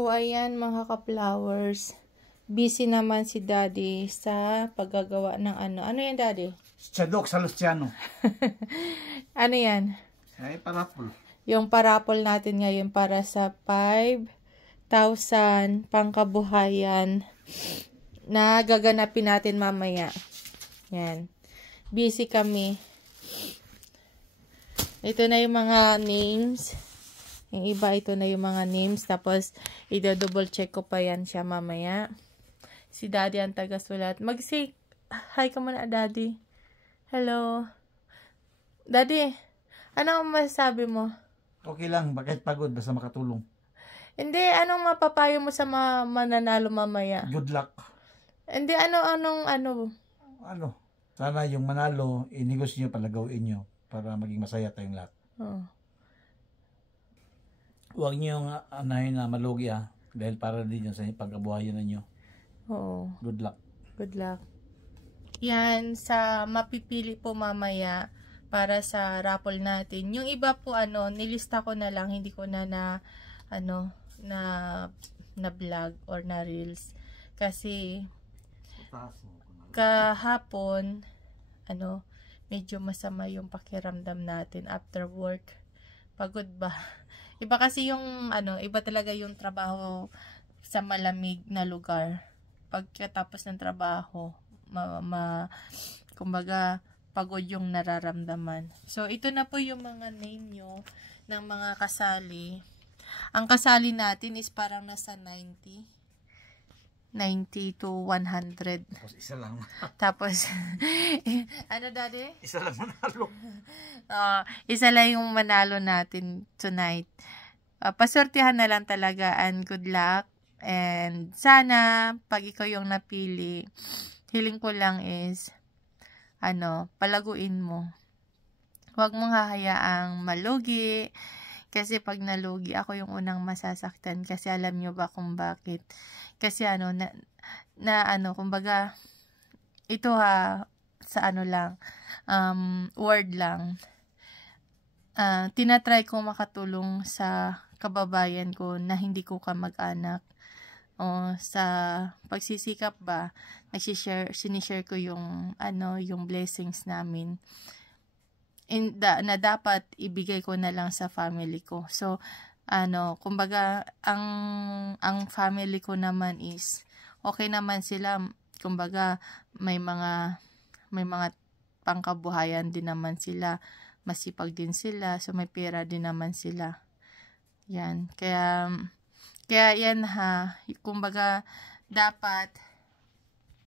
O ayan mga ka-flowers. Busy naman si Daddy sa paggagawa ng ano. Ano yan, Daddy? Chadok sa Luciano. Ano yan? Ay, parapol. Yung parapol natin ngayon para sa 5,000 pangkabuhayan na gaganapin natin mamaya. Yan. Busy kami. Ito na yung mga names. Yung iba, ito na yung mga names. Tapos, i-double check ko pa yan siya mamaya. Si Daddy ang taga-sulat. Mag-say hi ka muna, Daddy. Hello. Daddy, ano ang masasabi mo? Okay lang, bakit pagod basta makatulong. Hindi, anong mapapayo mo sa mga mananalo mamaya? Good luck. Hindi, ano? Ano? Sana yung manalo, inegosyo nyo, palagawin nyo para maging masaya tayong lahat. Oh. Huwag nyo anahin na malugi dahil para din yun sa pagkabuhayan ninyo. Oo. Good luck. Good luck. Yan, sa mapipili po mamaya para sa raffle natin. Yung iba po, nilista ko na lang, hindi ko na vlog or na reels. Kasi, kahapon, medyo masama yung pakiramdam natin after work. Pagod ba? Iba kasi yung, iba talaga yung trabaho sa malamig na lugar. Pagkatapos ng trabaho, kumbaga, pagod yung nararamdaman. So, ito na po yung mga name nyo ng mga kasali. Ang kasali natin is parang nasa 90 to 100. Tapos isa lang. Tapos, ano, Daddy? Isa lang manalo. Isa lang yung manalo natin tonight. Pasortihan na lang talaga and good luck. And sana, pag ikaw yung napili, hiling ko lang is, palaguin mo. Huwag mong hahayaang malugi. Kasi pag nalugi, ako yung unang masasaktan. Kasi alam nyo ba kung bakit? Kasi kumbaga, ito sa word lang. Tinatry ko makatulong sa kababayan ko na hindi ko kamag-anak. O sa pagsisikap ba, sinishare ko yung blessings namin. Na dapat ibigay ko na lang sa family ko. So, kumbaga, ang family ko naman is, okay naman sila, kumbaga, may mga pangkabuhayan din naman sila, masipag din sila, so may pera din naman sila. Yan, kaya yan kumbaga, dapat,